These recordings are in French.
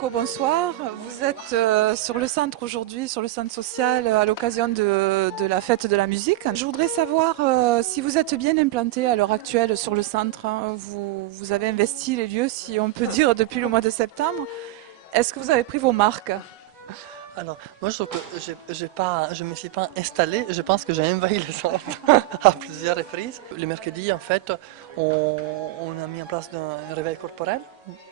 Marco, bonsoir. Vous êtes sur le centre aujourd'hui, sur le centre social, à l'occasion de la fête de la musique. Je voudrais savoir si vous êtes bien implanté à l'heure actuelle sur le centre. Vous avez investi les lieux, si on peut dire, depuis le mois de septembre. Est-ce que vous avez pris vos marques? Alors, moi je trouve que je me suis pas installé, je pense que j'ai envahi le centre à plusieurs reprises. Le mercredi, en fait, on a mis en place un réveil corporel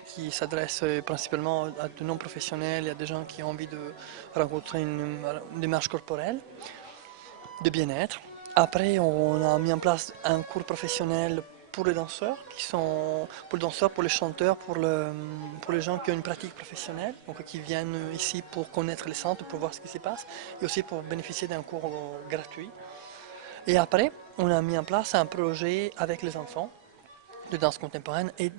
qui s'adresse principalement à de non-professionnels et à des gens qui ont envie de rencontrer une démarche corporelle, de bien-être. Après, on a mis en place un cours professionnel pour les danseurs, pour les chanteurs, pour les gens qui ont une pratique professionnelle, donc qui viennent ici pour connaître les centres, pour voir ce qui se passe, et aussi pour bénéficier d'un cours gratuit. Et après, on a mis en place un projet avec les enfants de danse contemporaine et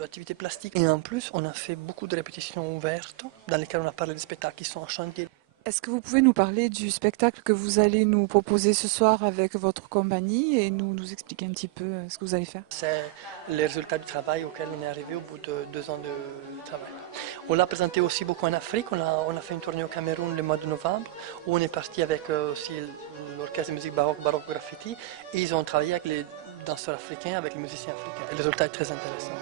d'activités plastiques. Et en plus, on a fait beaucoup de répétitions ouvertes dans lesquelles on a parlé des spectacles qui sont en chantier. Est-ce que vous pouvez nous parler du spectacle que vous allez nous proposer ce soir avec votre compagnie et nous expliquer un petit peu ce que vous allez faire? C'est les résultats du travail auquel on est arrivé au bout de 2 ans de travail. On l'a présenté aussi beaucoup en Afrique, on a fait une tournée au Cameroun le mois de novembre, où on est parti avec aussi l'orchestre de musique baroque, baroque graffiti, et ils ont travaillé avec les danseurs africains, avec les musiciens africains. Et le résultat est très intéressant.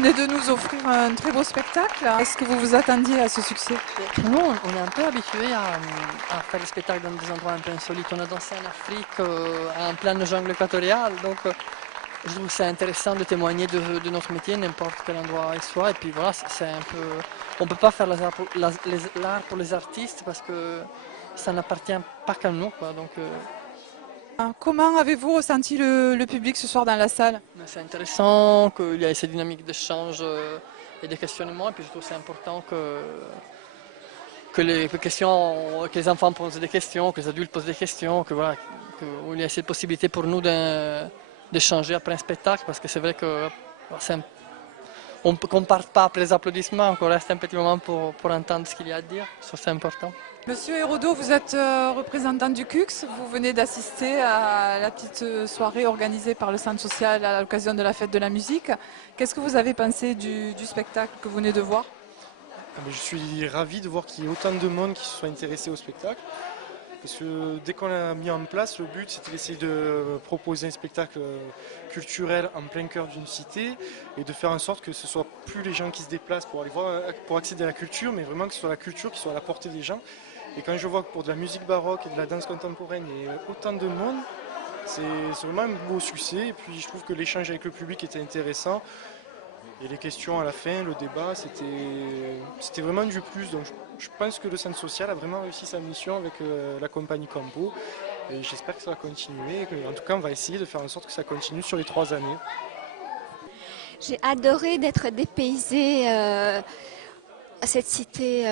venez de nous offrir un très beau spectacle. Est-ce que vous vous attendiez à ce succès? Nous, on est un peu habitués à faire des spectacles dans des endroits un peu insolites. On a dansé en Afrique, en pleine jungle équatoriale, donc je trouve que c'est intéressant de témoigner de notre métier, n'importe quel endroit il soit. Et puis voilà, c'est un peu... On ne peut pas faire l'art pour les artistes parce que ça n'appartient pas qu'à nous, quoi. Donc, comment avez-vous ressenti le public ce soir dans la salle? c'est intéressant qu'il y ait cette dynamique d'échange et de questionnement. Et puis je trouve que c'est important que les enfants posent des questions, que les adultes posent des questions, qu'il y ait cette possibilité pour nous d'échanger après un spectacle, parce que c'est vrai qu'on ne parte pas après les applaudissements, qu'on reste un petit moment pour entendre ce qu'il y a à dire. Ça, c'est important. Monsieur Hérodeau, vous êtes représentant du CUX, vous venez d'assister à la petite soirée organisée par le Centre social à l'occasion de la fête de la musique. Qu'est-ce que vous avez pensé du spectacle que vous venez de voir? Je suis ravi de voir qu'il y ait autant de monde qui se soit intéressé au spectacle. Parce que dès qu'on l'a mis en place, le but c'était d'essayer de proposer un spectacle culturel en plein cœur d'une cité et de faire en sorte que ce ne soit plus les gens qui se déplacent pour aller voir, pour accéder à la culture, mais vraiment que ce soit la culture qui soit à la portée des gens. Et quand je vois que pour de la musique baroque et de la danse contemporaine, il y a autant de monde, c'est vraiment un beau succès. Et puis je trouve que l'échange avec le public était intéressant. Et les questions à la fin, le débat, c'était vraiment du plus. Donc je pense que le centre social a vraiment réussi sa mission avec la compagnie Campo. Et j'espère que ça va continuer. En tout cas, on va essayer de faire en sorte que ça continue sur les 3 années. J'ai adoré d'être dépaysée à cette cité,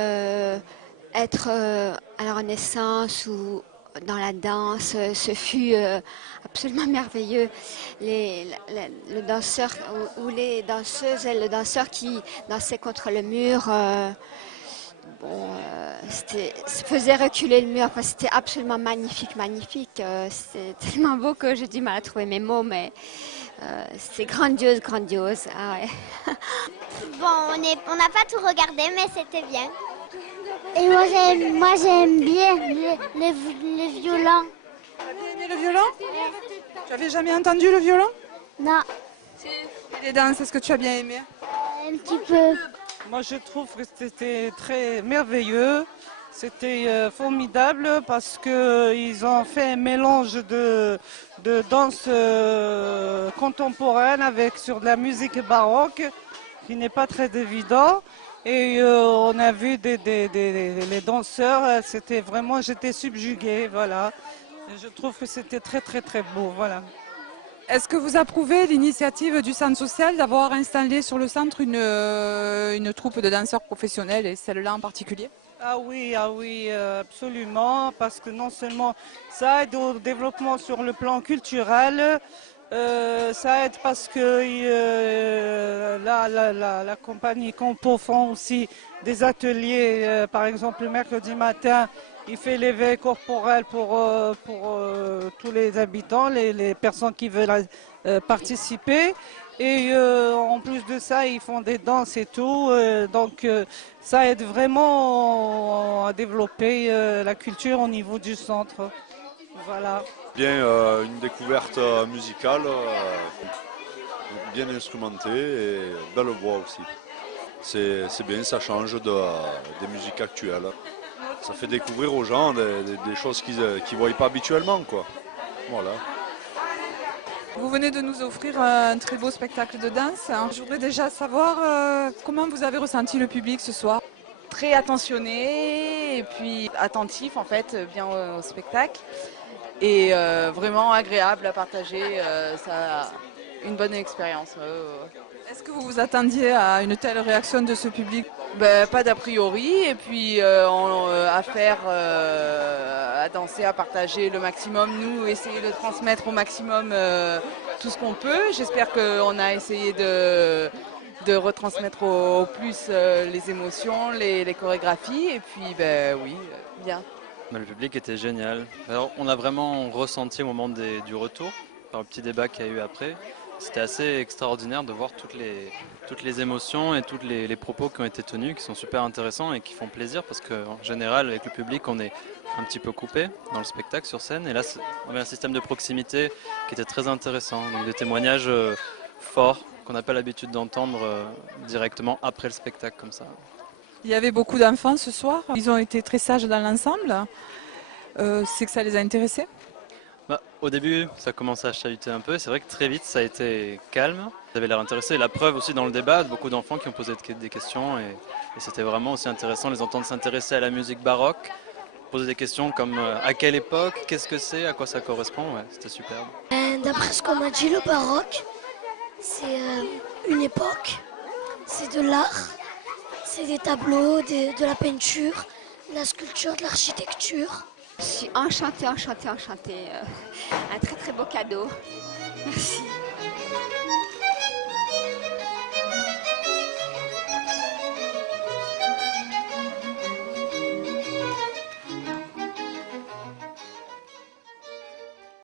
être à la Renaissance ou dans la danse, ce fut absolument merveilleux. Le danseur ou les danseuses et le danseur qui dansait contre le mur, ça faisait reculer le mur, parce que c'était absolument magnifique, magnifique. C'était tellement beau que j'ai du mal à trouver mes mots, mais c'est grandiose, grandiose. Ah ouais. Bon, on n'a pas tout regardé, mais c'était bien. Et moi j'aime bien le violon. Tu as bien aimé le violon? Tu n'avais jamais entendu le violon? Non, Et les danses, est-ce que tu as bien aimé? un petit peu. Moi, je trouve que c'était très merveilleux. C'était formidable parce qu'ils ont fait un mélange de danse contemporaine sur de la musique baroque, qui n'est pas très évident. Et on a vu les danseurs, c'était vraiment, j'étais subjuguée, voilà. Et je trouve que c'était très très très beau, voilà. Est-ce que vous approuvez l'initiative du centre social d'avoir installé sur le centre une troupe de danseurs professionnels, et celle-là en particulier? Ah oui, absolument, parce que non seulement ça aide au développement sur le plan culturel, ça aide parce que la compagnie Campo font aussi des ateliers, par exemple le mercredi matin, il fait l'éveil corporel pour tous les habitants, les personnes qui veulent participer. Et en plus de ça, ils font des danses et tout. Donc ça aide vraiment à développer la culture au niveau du centre. Voilà. Bien une découverte musicale, bien instrumentée et belle voix aussi. C'est bien, ça change des musiques actuelles. Ça fait découvrir aux gens des choses qu'ils ne voient pas habituellement, quoi. Voilà. Vous venez de nous offrir un très beau spectacle de danse. Je voudrais déjà savoir comment vous avez ressenti le public ce soir. Très attentionné et puis attentif en fait bien au spectacle et vraiment agréable à partager, ça une bonne expérience. Est-ce que vous vous attendiez à une telle réaction de ce public? Pas d'a priori et puis à faire, à danser, à partager le maximum, nous essayer de transmettre au maximum tout ce qu'on peut. J'espère qu'on a essayé de retransmettre au plus les émotions, les chorégraphies et puis oui, bien. Le public était génial. Alors, on a vraiment ressenti au moment du retour, par le petit débat qu'il y a eu après. C'était assez extraordinaire de voir toutes les émotions et tous les propos qui ont été tenus, qui sont super intéressants et qui font plaisir parce qu'en général, avec le public, on est un petit peu coupé dans le spectacle sur scène. Et là, on avait un système de proximité qui était très intéressant. Donc des témoignages forts qu'on n'a pas l'habitude d'entendre directement après le spectacle comme ça. Il y avait beaucoup d'enfants ce soir. Ils ont été très sages dans l'ensemble. C'est que ça les a intéressés? Au début, ça commençait à chahuter un peu. C'est vrai que très vite, ça a été calme. Ils avaient l'air intéressés. La preuve aussi dans le débat, beaucoup d'enfants qui ont posé des questions. Et c'était vraiment aussi intéressant de les entendre s'intéresser à la musique baroque, poser des questions comme à quelle époque, qu'est-ce que c'est, à quoi ça correspond. Ouais, c'était superbe. D'après ce qu'on m'a dit, le baroque, c'est une époque, c'est de l'art, c'est des tableaux, de la peinture, de la sculpture, de l'architecture. Je suis enchantée. Un très très beau cadeau. Merci.